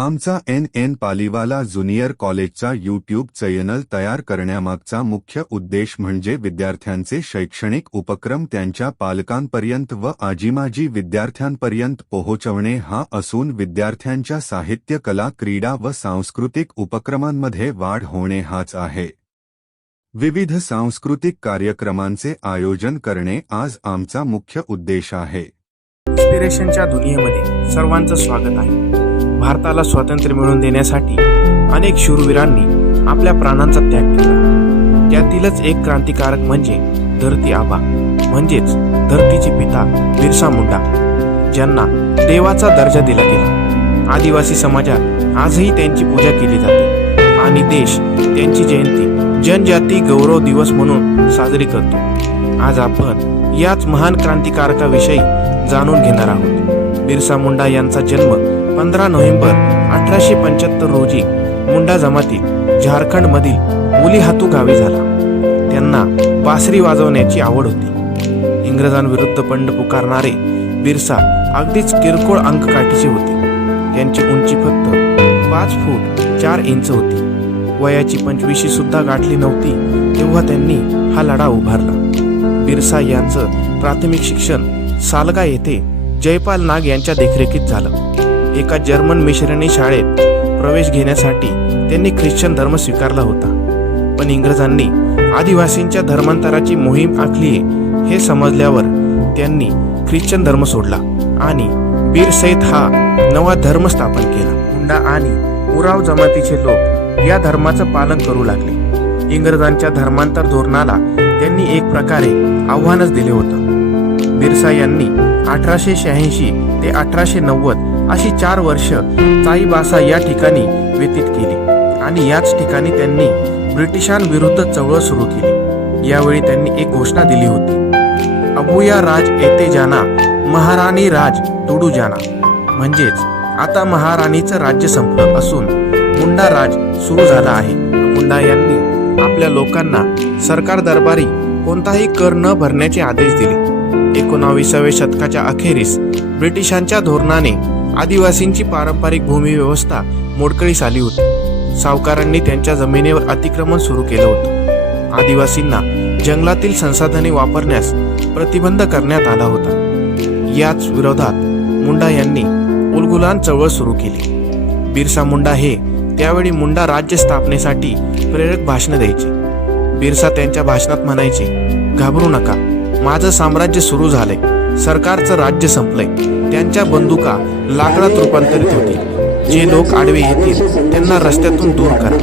आमचा N Paliwala junior कॉलेजचा YouTube channel तयार करण्यामागचा मुख्य उद्देश म्हणजे विद्यार्थ्यांचे शैक्षणिक उपक्रम त्यांच्या पालकांपर्यंत व आजीमाजी विद्यार्थ्यांपर्यंत पोहोचवणे हा असून विद्यार्थ्यांच्या साहित्य, कला, क्रीडा व सांस्कृतिक उपक्रमांमध्ये वाढ होणे हाच आहे. विविध सांस्कृतिक कार्यक्रमांचे आयोजन करणे आज आमचा मुख्य उद्देश आहे. इन्स्पिरेशनच्या दुनियेमध्ये सर्वांचं स्वागत आहे. भारताला स्वातंत्र्य मिळवून देण्यासाठी अनेक शूरवीरांनी आपल्या प्राणांचा त्याग केला. त्यातीलच एक क्रांतिकारक म्हणजे धरती आबा म्हणजेच धरतीचे पिता बिरसा मुंडा, ज्यांना देवाचा दर्जा दिला गेला. आदिवासी समाजात आजही त्यांची पूजा केली जाते आणि देश त्यांची जयंती जनजाती गौरव दिवस म्हणून साजरी करतो. आज आपण याच महान क्रांतिकारकाविषयी जाणून घेणार आहोत. बिरसा मुंडा यांचा जन्म 15 नोव्हेंबर 1875 रोजी मुंडा जमातीत झारखंडमधील उलीहातू गावी झाला. त्यांना बासरी वाजवण्याची आवड होती. इंग्रजांविरुद्ध बंड पुकारणारे बिरसा अगदीच किरकोळ अंककाठीचे होते. त्यांची उंची फक्त 5 फूट 4 इंच होती. वयाची 25 सुद्धा गाठली नव्हती तेव्हा त्यांनी हा लढा उभारला. बिरसा यांचं प्राथमिक शिक्षण सालगा येथे जयपाल नाग यांच्या देखरेखीत झालं. एका जर्मन मिशनरी शाळेत प्रवेश घेण्यासाठी त्यांनी ख्रिश्चन धर्म स्वीकारला होता. पण इंग्रजांनी आदिवासींच्या धर्मांतराची मोहीम आखली हे समजल्यावर त्यांनी ख्रिश्चन धर्म सोडला आणि बीर सैद हा नवा धर्म स्थापन केला. मुंडा आणि उराव जमातीचे लोक या धर्माचं पालन करू लागले. इंग्रजांच्या धर्मांतर धोरणाला त्यांनी एक प्रकारे आव्हानच दिले होतं. बिरसा यांनी 1886 ते 1890 अशी 4 वर्ष चाईबासा या ठिकाणी व्यतीत केली आणि याच ठिकाणी त्यांनी ब्रिटिशांविरुद्ध चळवळ सुरू केली. यावेळी त्यांनी एक घोषणा दिली होती, अबुया राज येते जाना, महाराणी राज तुडू जाना. म्हणजेच आता महाराणीचं राज्य संपलं असून मुंडा राज सुरू झाला आहे. मुंडा यांनी आपल्या लोकांना सरकार दरबारी कोणताही कर न भरण्याचे आदेश दिले. 19व्या शतकाच्या अखेरीस ब्रिटिशांच्या धोरणाने आदिवासींची पारंपरिक भूमी व्यवस्था मोडकळीस आली होती. सावकारांनी त्यांच्या जमिनीवर अतिक्रमण सुरू केलं होतं. आदिवासींना जंगलातील संसाधने वापरण्यास प्रतिबंध करण्यात आला होता. याच विरोधात मुंडा यांनी उलगुलान चळवळ सुरू केली. बिरसा मुंडा हे त्यावेळी मुंडा राज्य स्थापनेसाठी प्रेरक भाषणे द्यायचे. बिरसा त्यांच्या भाषणात म्हणायचे, घाबरू नका, माझं साम्राज्य सुरू झालंय, सरकारचं राज्य संपलंय. त्यांच्या बंदुका लाकडात रूपांतरित होतील. जे लोक आडवे येतील त्यांना रस्त्यातून दूर करा.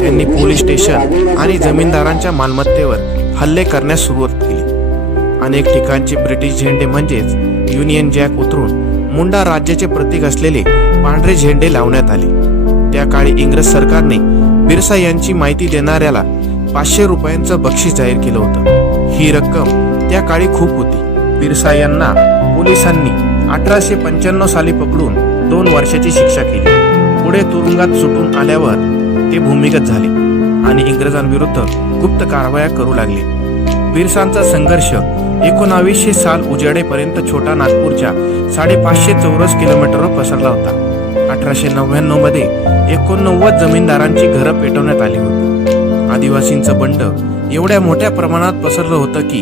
त्यांनी पोलीस स्टेशन आणि जमीनदारांच्या मालमत्तेवर हल्ले करण्यास सुरुवात केली. अनेक ठिकाणचे ब्रिटिश झेंडे म्हणजेच युनियन जॅक उतरून मुंडा राज्याचे प्रतीक असलेले पांढरे झेंडे लावण्यात आले. त्या काळी इंग्रज सरकारने बिरसा यांची माहिती देणाऱ्याला 500 रुपयांचं बक्षीस जाहीर केलं होतं. ही रक्कम त्या काळी खूप होती. बिरसा यांना पोलिसांनी 1895 साली पकडून 2 वर्षाची शिक्षा केली. पुढे तुरुंगात सुटून आल्यावर ते भूमिगत झाले आणि इंग्रजांविरुद्ध गुप्त कारवाया करू लागले. बिरसांचा संघर्ष 1900 साल उजेडेपर्यंत छोटा नागपूरच्या 550 चौरस किलोमीटरवर पसरला होता. 1899 मध्ये 89 जमीनदारांची घरं पेटवण्यात आली होती. आदिवासींचं बंड एवढ्या मोठ्या प्रमाणात पसरलं होतं की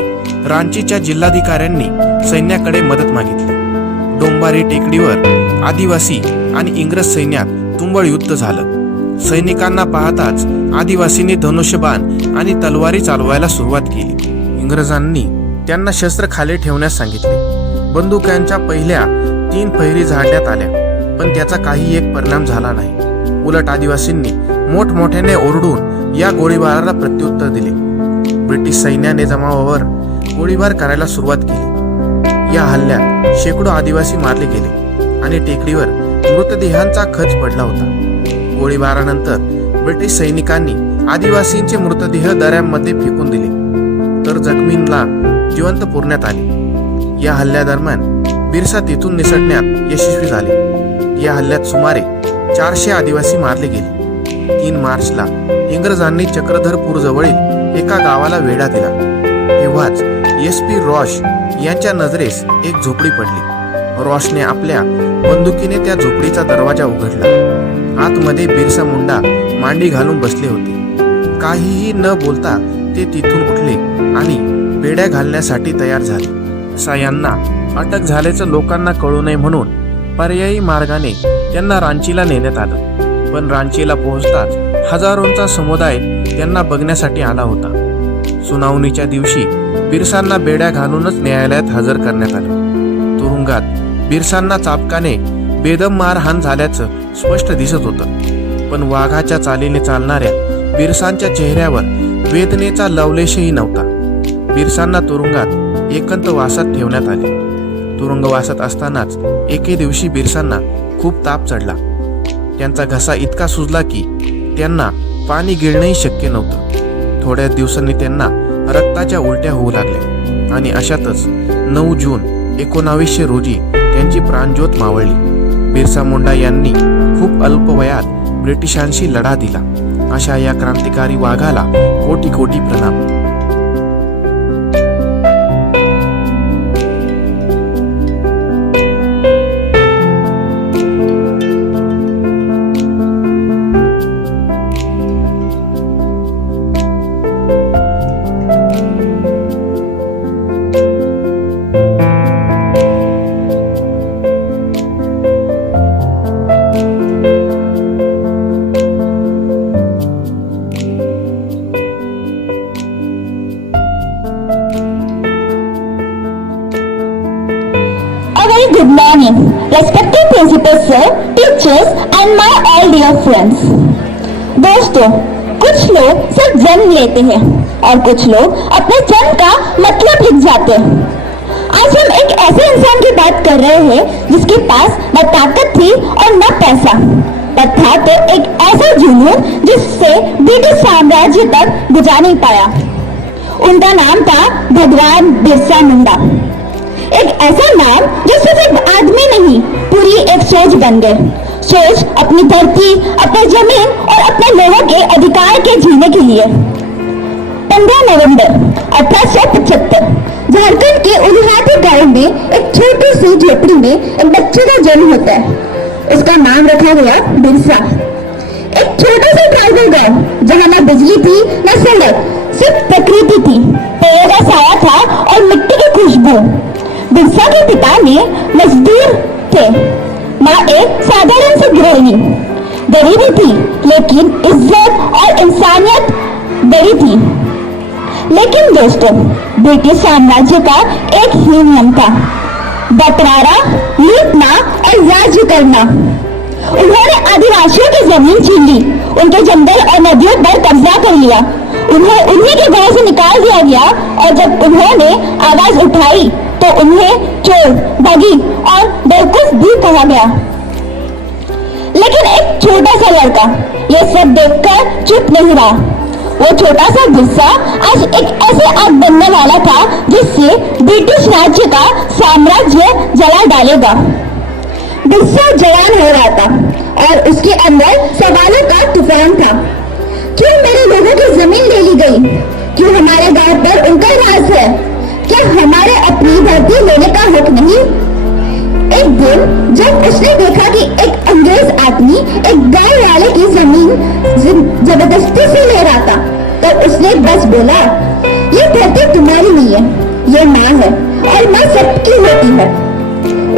रांचीच्या जिल्हाधिकाऱ्यांनी सैन्याकडे मदत मागितली. डोंबारी टेकडीवर आदिवासी आणि इंग्रज सैन्यात तुंबळ युद्ध झालं. सैनिकांना पाहताच आदिवासींनी धनुष्यबाण आणि तलवारी चालवायला सुरुवात केली. इंग्रजांनी त्यांना शस्त्र खाली ठेवण्यास सांगितले. बंदुकांच्या पहिल्या 3 फैरी झाडण्यात आल्या, पण त्याचा काही एक परिणाम झाला नाही. उलट आदिवासींनी मोठमोठ्याने ओरडून या गोळीबाराला प्रत्युत्तर दिले. ब्रिटिश सैन्याने जमावावर गोळीबार करायला सुरुवात केली. या हल्ल्यात शेकडो आदिवासी मारले गेले आणि टेकडीवर मृतदेहांचा खच पडला होता. गोळीबारानंतर ब्रिटिश सैनिकांनी आदिवासींचे मृतदेह दऱ्यांमध्ये फेकून दिले तर जखमींना जिवंत पुरण्यात आले. या हल्ल्यादरम्यान बिरसा तिथून निसटण्यात यशस्वी झाले. या हल्ल्यात सुमारे 400 आदिवासी मारले गेले. 3 मार्चला इंग्रजांनी चक्रधरपूर जवळील एका गावाला वेढा दिला. तेव्हाच SP रॉश यांच्या नजरेस एक झोपडी पडली. रोशने आपल्या बंदुकीने त्या झोपडीचा दरवाजा उघडला. आतमध्ये बिरसा मुंडा मांडी घालून बसले होते. काहीही न बोलता ते तिथून उठले आणि बेड्या घालण्यासाठी तयार झाले. बिरसा यांना अटक झाल्याचं लोकांना कळू नये म्हणून पर्यायी मार्गाने त्यांना रांचीला नेण्यात आलं. पण रांचीला पोहोचताच हजारोंचा समुदाय त्यांना बघण्यासाठी आला होता. सुनावणीच्या दिवशी बिरसांना बेड्या घालूनच न्यायालयात हजर करण्यात आलं. तुरुंगात बिरसांना चाबकाने बेदम मारहाण झाल्याचं स्पष्ट दिसत होतं. पण वाघाच्या चालीने चालणाऱ्या बिरसांच्या चेहऱ्यावर वेदनेचा लवलेशही नव्हता. बिरसांना तुरुंगात एकांतवासात ठेवण्यात आले. तुरुंगवासात असतानाच एके दिवशी बिरसांना खूप ताप चढला. त्यांचा घसा इतका सुजला की त्यांना पाणी गिळणंही शक्य नव्हतं. थोड्याच दिवसांनी त्यांना रक्ताच्या उलट्या होऊ लागल्या आणि अशातच 9 जून 1900 रोजी त्यांची प्राणज्योत मावळली. बिरसा मुंडा यांनी खूप अल्प वयात ब्रिटिशांशी लढा दिला. अशा या क्रांतिकारी वाघाला कोटी कोटी प्रणाम. Good morning, respected principal sir, teachers and my all dear friends. दोस्तों, कुछ लोग सिर्फ जन्म लेते हैं और कुछ लोग अपने जन्म का मतलब लिख जाते हैं. आज हम एक ऐसे इंसान की बात कर रहे हैं जिसके पास न ताकत थी और न पैसा, पर था तो एक ऐसा जुनून जिससे ब्रिटिश साम्राज्य तक बुझा नहीं पाया. उनका नाम था भगवान बिरसा मुंडा. एक ऐसा नाम जो सिर्फ एक आदमी नहीं, पूरी एक सोच बन गए. सोच अपनी धरती, अपनी जमीन और अपने लोगों के अधिकार के जीने के लिए. 15 नवंबर 1875 झारखंड के उलिहाटी गांव में एक छोटी सी झोपड़ी में एक बच्चे का जन्म होता है. उसका नाम रखा गया बिरसा. एक छोटा सा ट्राइबल गांव जहाँ न बिजली थी न सड़क, सिर्फ प्रकृति थी, पेड़ का साया था और मिट्टी की खुशबू. बिरसा के पिता ने मजदूर थे, माँ एक साधारण सी गृहिणी. गरीबी थी लेकिन इज्जत और इंसानियत बड़ी थी. लेकिन दोस्तों, ब्रिटिश साम्राज्य का एक ही नियम था, बंटवारा, लूटना और राज्य करना. उन्होंने आदिवासियों की जमीन छीन ली, उनके जंगल और नदियों पर कब्जा कर लिया. उन्हें उन्हीं के गांव से निकाल दिया गया और जब उन्होंने आवाज उठाई तो उन्हें चोर, ठगी और बेवकूफ भी कहा गया. लेकिन एक छोटा सा लड़का ये सब देखकर चुप नहीं रहा. वो छोटा सा बिरसा आज एक ऐसे आग बनने वाला था जिससे ब्रिटिश राज्य का साम्राज्य जला डालेगा. बिरसा जवान हो रहा था और उसके अंदर सवालों का तूफान था. क्यों मेरे लोगों की जमीन ले ली गई? क्यों हमारे गांव पर उनका राज है? क्या हमारे अपनी धरती लेने का हक नहीं? एक दिन जब उसने देखा कि एक अंग्रेज आदमी एक गांव वाले की जमीन जबरदस्ती से ले रहा था, तो उसने बस बोला, ये धरती तुम्हारी नहीं है, ये माँ है और माँ सबकी होती है.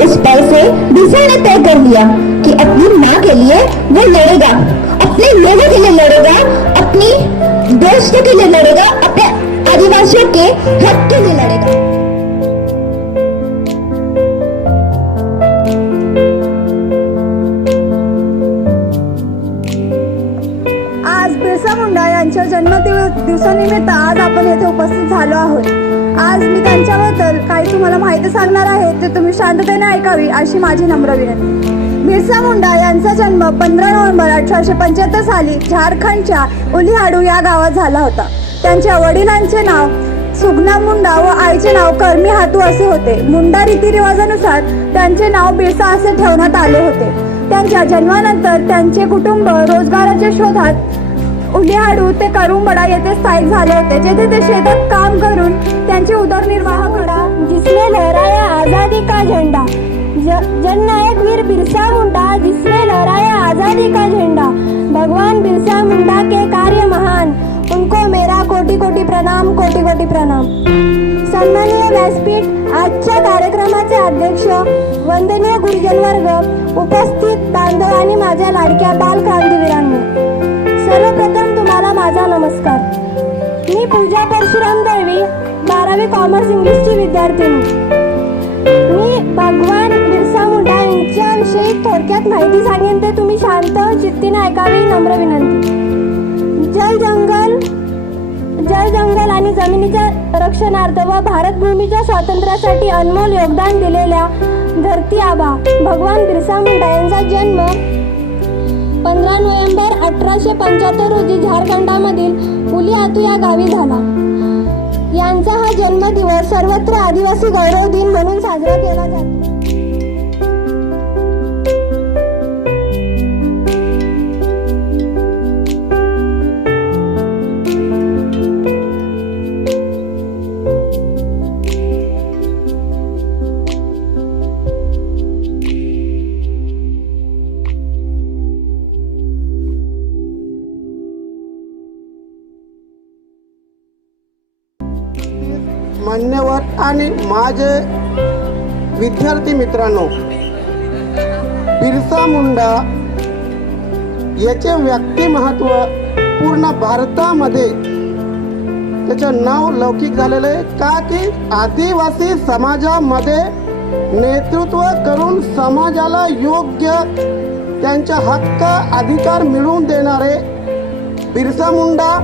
उस पल से बिरसा ने तय कर लिया कि अपनी माँ के लिए वो लड़ेगा, अपने लोगों के लिए लड़ेगा, अपनी दोस्तों के लिए लड़ेगा, अपने आदिवासियों के हक के लिए लड़ेगा. आज बिरसा मुंडा यांच्या जन्मदिवसानिमित्त आज आपण येथे उपस्थित झालो आहोत. आज मी त्यांच्याबद्दल काही तुम्हाला माहिती सांगणार आहे, ते तुम्ही शांततेने ऐकावी अशी माझी नम्र विनंती. बिरसा मुंडा यांचा जन्म 15 नोव्हेंबर 1875 साली झारखंडच्या उलिहाडू या गावात झाला होता. त्यांच्या वडिलांचे नाव सुगना मुंडा व आईचे नाव कर्मी हातू असे होते. मुंडा रीतिरिवाजानुसार त्यांचे नाव बिरसा असे ठेवण्यात आले होते. त्यांच्या जन्मानंतर त्यांचे कुटुंब रोजगाराच्या शोधात उलिहाडू ते करुंबडा येथे स्थायिक झाले होते, जेथे ते शेतात काम करून त्यांचे उदरनिर्वाह करा. जिसने लहराया आजादी का झंडा, जननायक वीर बिरसा मुंडा जिसने लहराया आजादी का झंडा। भगवान बिरसा मुंडा के कार्य महान, उनको मेरा कोटि कोटि प्रणाम, कोटि कोटि प्रणाम। सन्माननीय व्यासपीठ, आजच्या कार्यक्रमाचे अध्यक्ष, वंदनीय गुरुजन वर्ग, उपस्थित बांधव आणि माझ्या लाडक्या बाल क्रांतीवीरांनो, सर्वप्रथम तुम्हाला माझा नमस्कार। मी पूजा परशुराम दळवी, 12वी कॉमर्स इंग्लिशची विद्यार्थिनी। मी भगवान बिरसा मुंडा यांच्याविषयी थोडक्यात माहिती सांगेन, ते तुम्ही शांत चित्तीने ऐकावी नम्र विनंती। जल जंगल आणि जमिनीच्या रक्षणार्थ व भारतभूमीच्या स्वातंत्र्यासाठी अनमोल योगदान दिलेल्या धरती आबा भगवान बिरसा मुंडा यांचा जन्म 15 नोव्हेंबर 1875 रोजी झारखंडामधील उलियातू या गावी झाला। यांचा हा जन्मदिवस सर्वत्र आदिवासी गौरव दिन म्हणून साजरा केला जातो। मान्यवर आणि माझे विद्यार्थी मित्रांनो, बिरसा मुंडा याचे व्यक्तिमत्व पूर्ण भारतामध्ये त्याचं नाव लौकिक झालेलं आहे, का की आदिवासी समाजामध्ये नेतृत्व करून समाजाला योग्य त्यांचा हक्क अधिकार मिळवून देणारे बिरसा मुंडा,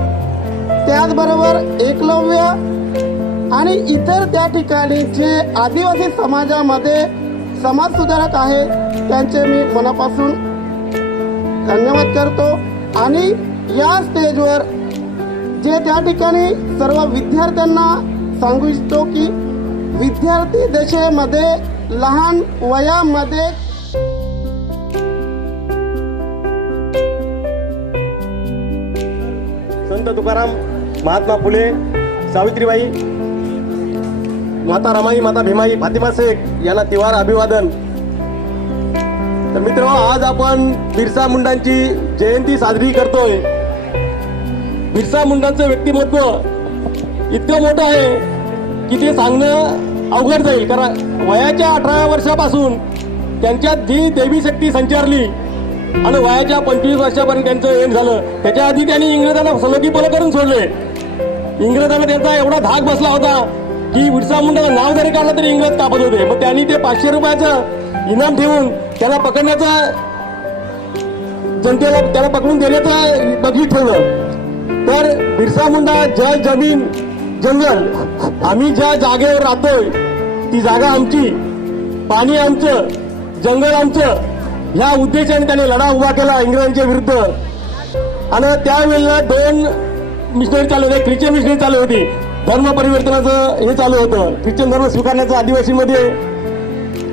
त्याचबरोबर एकलव्य आणि इतर त्या ठिकाणी जे आदिवासी समाजामध्ये समाजसुधारक आहे त्यांचे मी मनापासून धन्यवाद करतो। आणि या स्टेजवर जे त्या ठिकाणी सर्व विद्यार्थ्यांना सांगू इच्छितो की विद्यार्थी दशेमध्ये लहान वयामध्ये संत तुकाराम, महात्मा फुले, सावित्रीबाई, माता रमाई, माता भीमाई, फातिमा शेख यांना तिवार अभिवादन। तर मित्र, आज आपण बिरसा मुंडांची जयंती साजरी करतोय। बिरसा मुंडांचं व्यक्तिमत्व इतकं मोठं आहे की ते सांगणं अवघड जाईल, कारण वयाच्या 18व्या वर्षापासून त्यांच्यात जी देवी शक्ती संचारली आणि वयाच्या 25 वर्षापर्यंत त्यांचं एंड झालं। त्याच्या आधी त्यांनी इंग्रजांना सलोखीपणा करून सोडले। इंग्रजांना त्यांचा एवढा धाक बसला होता की बिरसा मुंडाचं नाव जरी काढलं तरी इंग्रज कापत होते। मग त्यांनी ते 500 रुपयाचं इनाम ठेवून त्याला पकडण्याचा, जनतेला त्याला पकडून देण्याचं बघित ठेवलं। तर बिरसा मुंडा जल जमीन जंगल, आम्ही ज्या जागेवर राहतोय ती जागा आमची, पाणी आमचं, जंगल आमचं, ह्या उद्देशाने त्याने लढा उभा केला इंग्रजांच्या विरुद्ध। आणि त्यावेळेला 2 मिशनरी चालू होते, ख्रिश्चन मिशनरी चालू होती, धर्म परिवर्तनाचं हे चालू होतं, ख्रिश्चन धर्म स्वीकारण्याचं आदिवासीमध्ये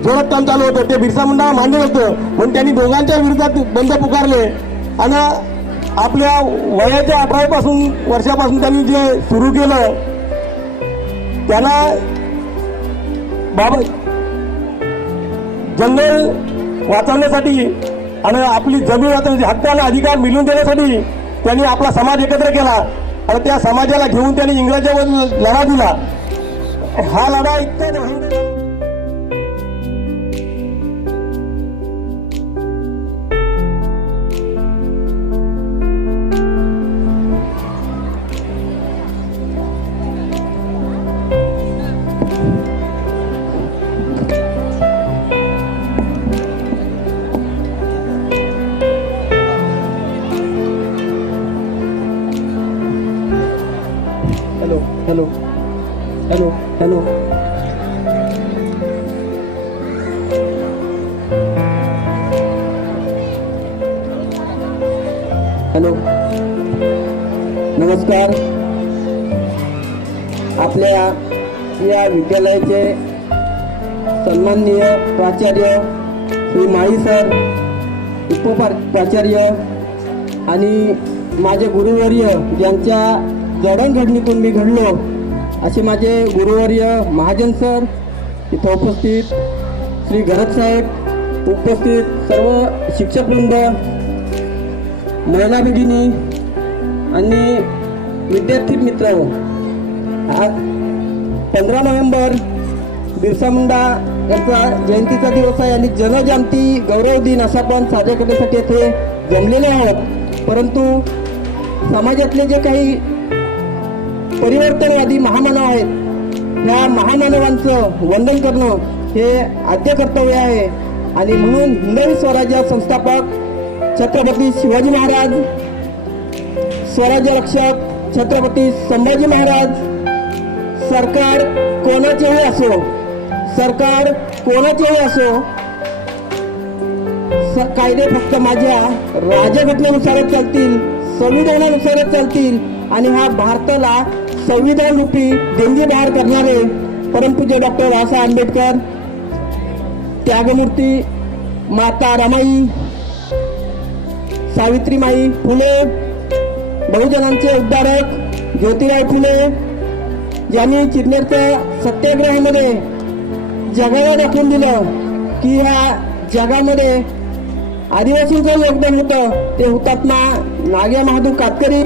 जोरात काम चालू होतं। ते बिरसा मुंडा मान्य होतं, पण त्यांनी दोघांच्या विरोधात बंद पुकारले आणि आपल्या वयाच्या 18 वर्षापासून त्यांनी जे सुरू केलं त्याला बाबा जंगल वाचवण्यासाठी आणि आपली जमीन वाचवण्यासाठी, हक्क आणि अधिकार मिळवून देण्यासाठी त्यांनी आपला समाज एकत्र केला आणि त्या समाजाला घेऊन त्यांनी इंग्रजांवर लढा दिला। हा लढा इतका हेलो हेलो हेलो हेलो नमस्कार। आपल्या या विद्यालयाचे सन्माननीय प्राचार्य श्री माळी सर, उपप्राचार्य आणि माझे गुरुवर्य ज्यांच्या जडणघडणीतून मी घडलो असे माझे गुरुवर्य महाजन सर इथं उपस्थित, श्री घरत साहेब, उपस्थित सर्व शिक्षकवृंद, महिला भगिनी आणि विद्यार्थी मित्र, आज 15 नोव्हेंबर बिरसा मुंडा यांचा जयंतीचा दिवस आहे आणि जनजागृती गौरव दिन असा आपण साजरा करण्यासाठी येथे जमलेले आहोत. परंतु समाजातले जे काही परिवर्तनवादी महामानव आहेत, ह्या महामानवांचं वंदन करणं हे आद्य कर्तव्य आहे. आणि म्हणून हिंदवी स्वराज्य संस्थापक छत्रपती शिवाजी महाराज, स्वराज्य रक्षक छत्रपती संभाजी महाराज, सरकार कोणाचेही असो, सरकार कोणाचेही असो, कायदे फक्त माझ्या राज्यघटनेनुसारच चालतील, संविधानानुसारच चालतील आणि हा भारताला संविधान रूपी देणगी बाहेर करणारे परमपूज्य डॉक्टर बाबासाहेब आंबेडकर, त्यागमूर्ती माता रमाई, सावित्रीमाई फुले, बहुजनांचे उद्धारक ज्योतिराव फुले, ज्यांनी चिरनेरच्या सत्याग्रहामध्ये जगाला दाखवून दिलं की ह्या जगामध्ये आदिवासींचं योगदान होतं. ते हुतात्मा नाग्या महादू कातकरी,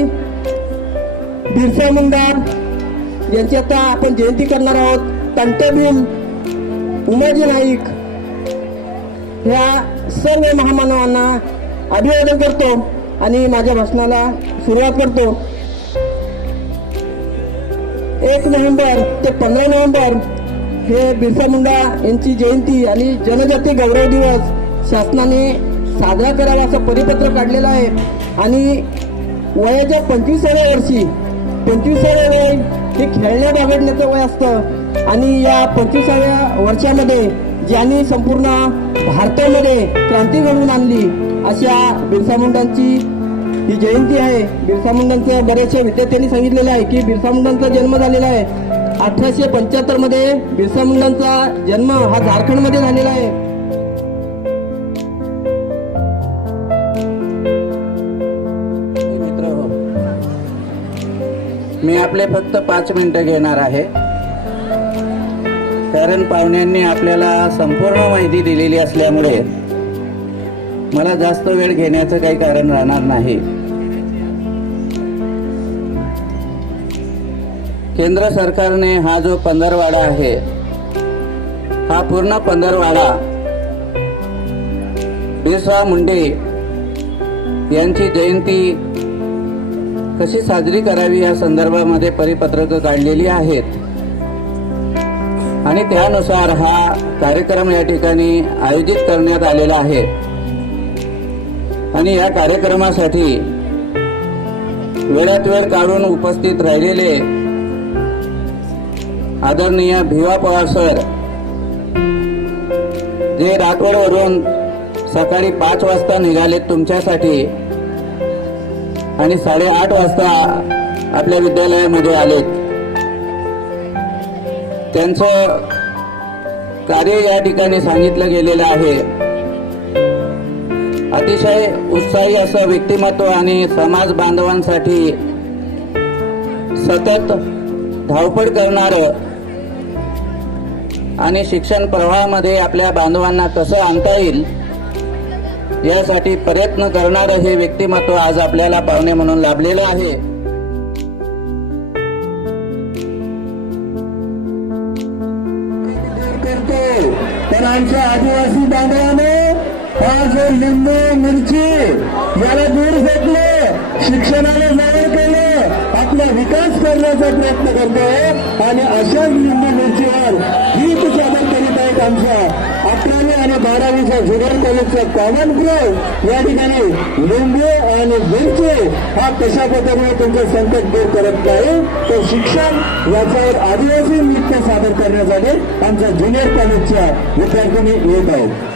बिरसा मुंडा यांची आता आपण जयंती करणार आहोत. तंटे भीम, उमाजी नाईक, ह्या सर्व महामानवांना अभिवादन करतो आणि माझ्या भाषणाला सुरुवात करतो. 1 नोव्हेंबर ते 15 नोव्हेंबर हे बिरसा मुंडा यांची जयंती आणि जनजाती गौरव दिवस शासनाने साजरा करावा असं परिपत्र काढलेलं आहे. आणि वयाच्या 25व्या वर्षी, 25व्या वय हे खेळण्या बागडण्याचं वय असतं आणि या 25व्या वर्षामध्ये ज्यांनी संपूर्ण भारतामध्ये क्रांती घडवून आणली अशा बिरसा मुंडांची ही जयंती आहे. बिरसा मुंडांचं बऱ्याचशा विद्यार्थ्यांनी सांगितलेलं आहे की बिरसा मुंडांचा जन्म झालेला आहे 1875 मध्ये. बिरसा मुंडांचा जन्म हा झारखंडमध्ये झालेला आहे. मित्र हो, मी आपले फक्त 5 मिनिटं घेणार आहे, कारण पाहुण्यांनी आपल्याला संपूर्ण माहिती दिलेली असल्यामुळे मला जास्त वेळ घेण्याचं काही कारण राहणार नाही. केंद्र सरकारने हा जो पंधरवाडा आहे, हा पूर्ण पंधरवाडा बिरसा मुंडे यांची जयंती कशी साजरी करावी या संदर्भामध्ये परिपत्रकं काढलेली आहेत आणि त्यानुसार हा कार्यक्रम या ठिकाणी आयोजित करण्यात आलेला आहे. आणि या कार्यक्रमासाठी वेळात वेळ काढून उपस्थित राहिलेले आदरणीय भिवा पवार सर, जे राठोडवरून सकाळी 5 वाजता निघालेत तुमच्यासाठी आणि 8:30 वाजता आपल्या विद्यालयामध्ये आलेत. त्यांचं कार्य या ठिकाणी सांगितलं गेलेलं आहे. अतिशय उत्साही असं व्यक्तिमत्व आणि समाज बांधवांसाठी सतत धावपळ करणारं आणि शिक्षण प्रवाहामध्ये आपल्या बांधवांना कसं आणता येईल यासाठी प्रयत्न करणारं हे व्यक्तिमत्व आज आपल्याला पाहुणे म्हणून लाभलेलं आहे. तर आमच्या आदिवासी बांधवाने हा जो लिंबू मिरची याला दूर फेकलं, शिक्षणाला जाहीर केलं, आपला विकास करण्याचा प्रयत्न करतोय आणि अशाच लिंबू मिरचीवर ही सादर करीत आहेत आमच्या 11वी आणि 12वीच्या जुगार कॉलेजचा कॉमन ग्रुप. या ठिकाणी लिंबू आणि मिरची हा कशा पद्धतीने तुमचं संकट दूर करत नाही, तो शिक्षण याच्यावर आदिवासी नृत्य सादर करण्यासाठी आमच्या ज्युनियर कॉलेजच्या विद्यार्थ्यांनी येत आहेत.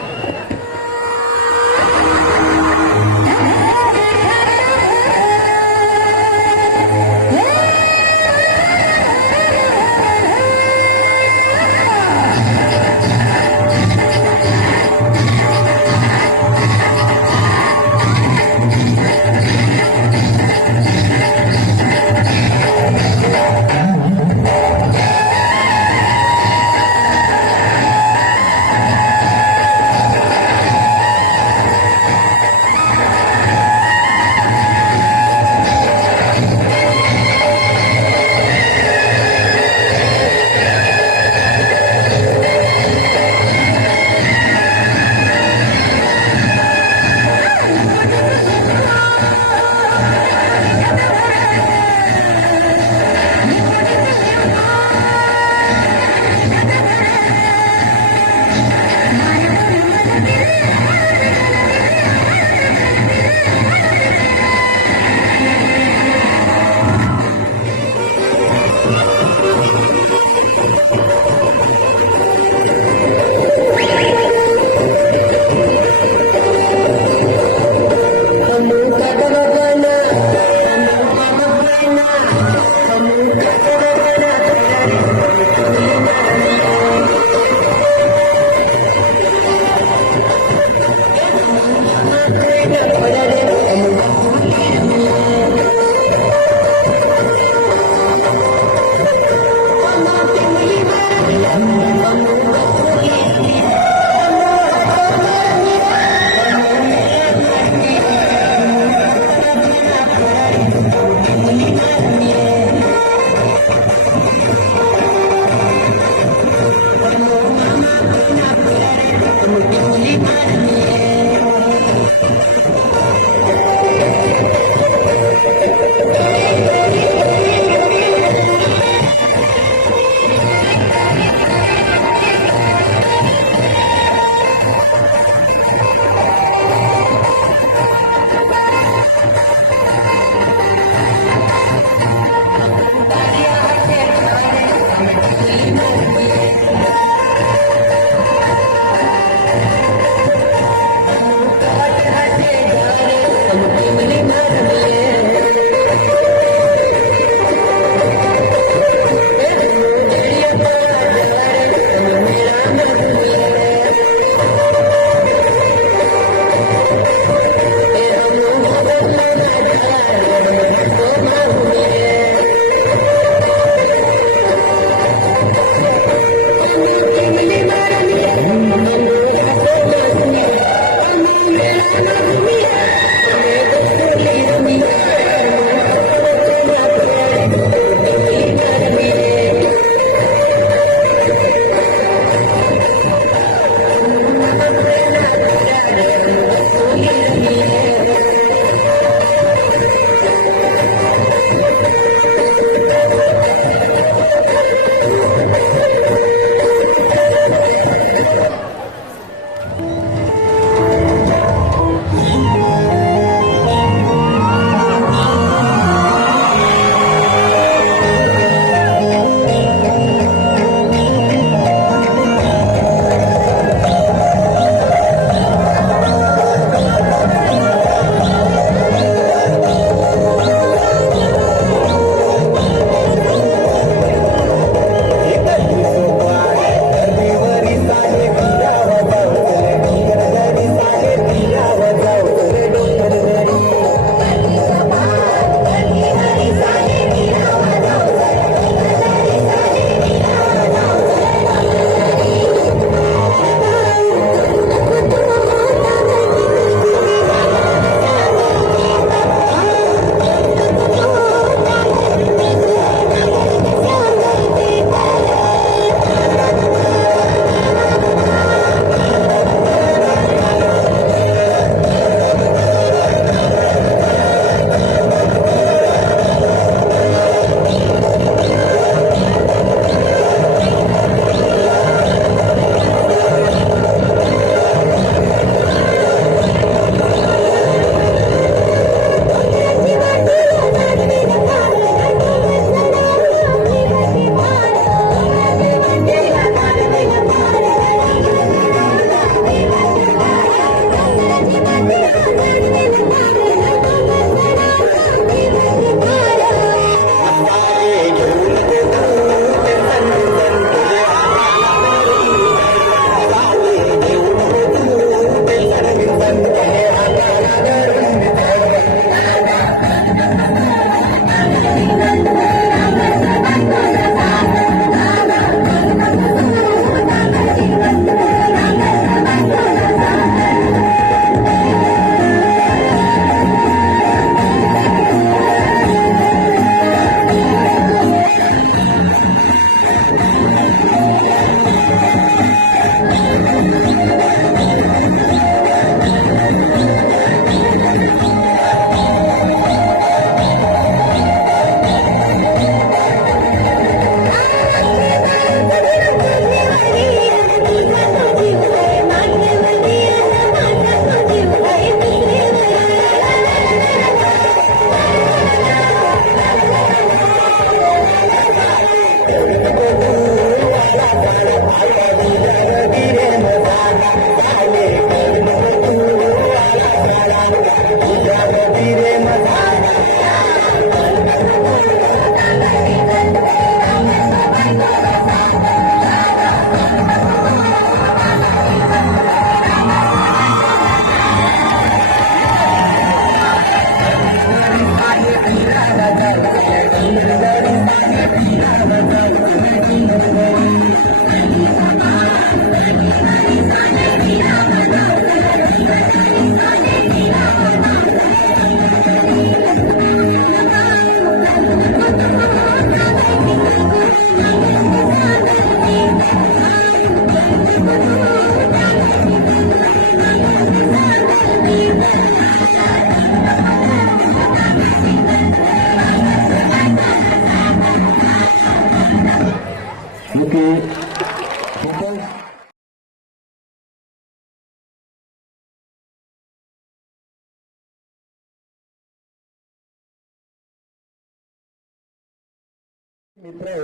मित्र,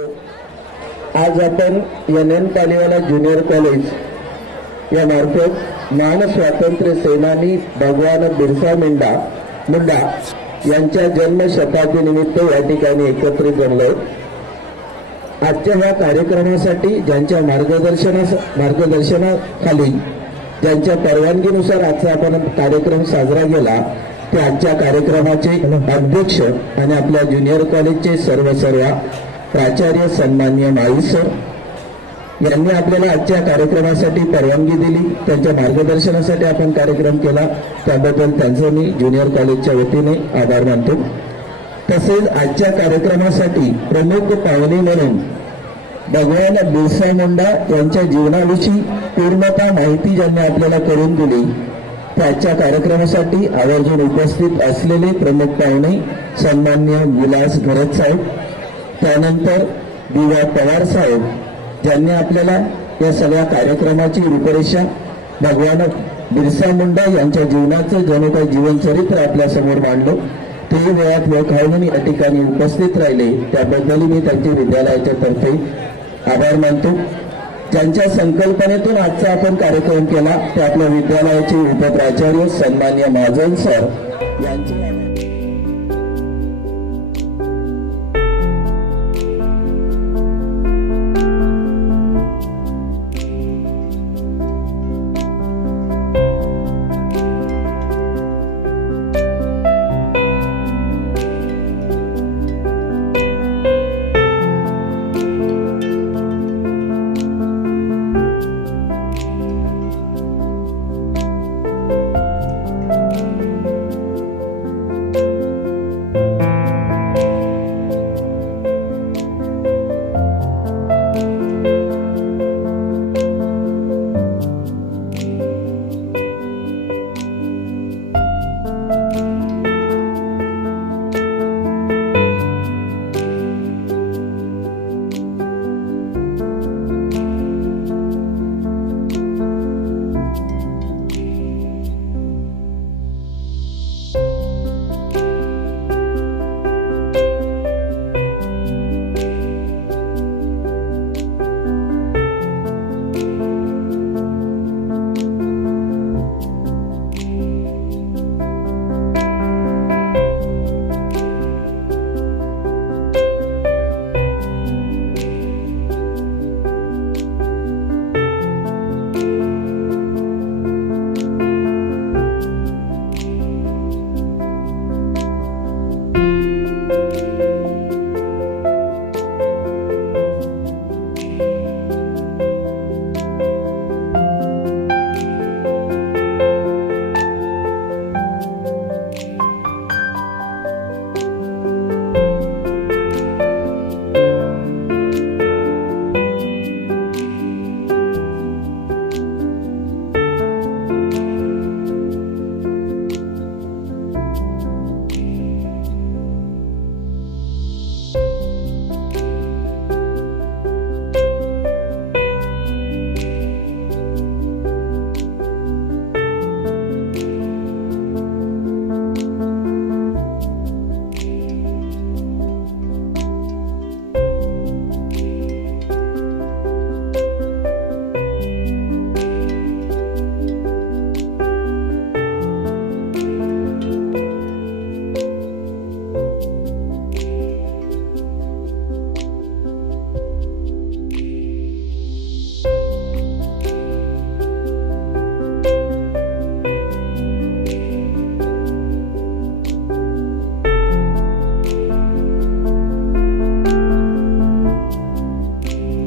आज आपण NN पालीवाला ज्युनियर कॉलेज या मार्फत महान स्वातंत्र्य सेनानी भगवान बिरसा मुंडा यांच्या जन्मशताब्दी निमित्त या ठिकाणी एकत्रित जमलोय. आजच्या ह्या कार्यक्रमासाठी ज्यांच्या मार्गदर्शनाखाली ज्यांच्या परवानगीनुसार आजचा आपण कार्यक्रम साजरा केला ते आजच्या कार्यक्रमाचे अध्यक्ष आणि आपल्या ज्युनियर कॉलेजचे सर्व प्राचार्य सन्माननीय माळी सर यांनी आपल्याला आजच्या कार्यक्रमासाठी परवानगी दिली. त्यांच्या मार्गदर्शनासाठी आपण कार्यक्रम केला त्याबद्दल त्यांचं मी ज्युनियर कॉलेजच्या वतीने आभार मानतो. तसेच आजच्या कार्यक्रमासाठी प्रमुख पाहुणे म्हणून भगवान बिरसा मुंडा यांच्या जीवनाविषयी पूर्णतः माहिती ज्यांनी आपल्याला करून दिली त्याच्या कार्यक्रमासाठी आवर्जून उपस्थित असलेले प्रमुख पाहुणे सन्माननीय विलास घरत साहेब, त्यानंतर दिवा पवार साहेब ज्यांनी आपल्याला या सगळ्या कार्यक्रमाची रूपरेषा भगवान बिरसा मुंडा यांच्या जीवनाचं जणू काही जीवनचरित्र आपल्यासमोर मांडलं. ते वेळात वेळ काढून या ठिकाणी उपस्थित राहिले त्याबद्दल मी त्यांच्या विद्यालयाच्या तर्फे आभार मानतो. ज्यांच्या संकल्पनेतून आजचा आपण कार्यक्रम केला ते आपल्या विद्यालयाचे उपप्राचार्य सन्माननीय महाजन सर यांचे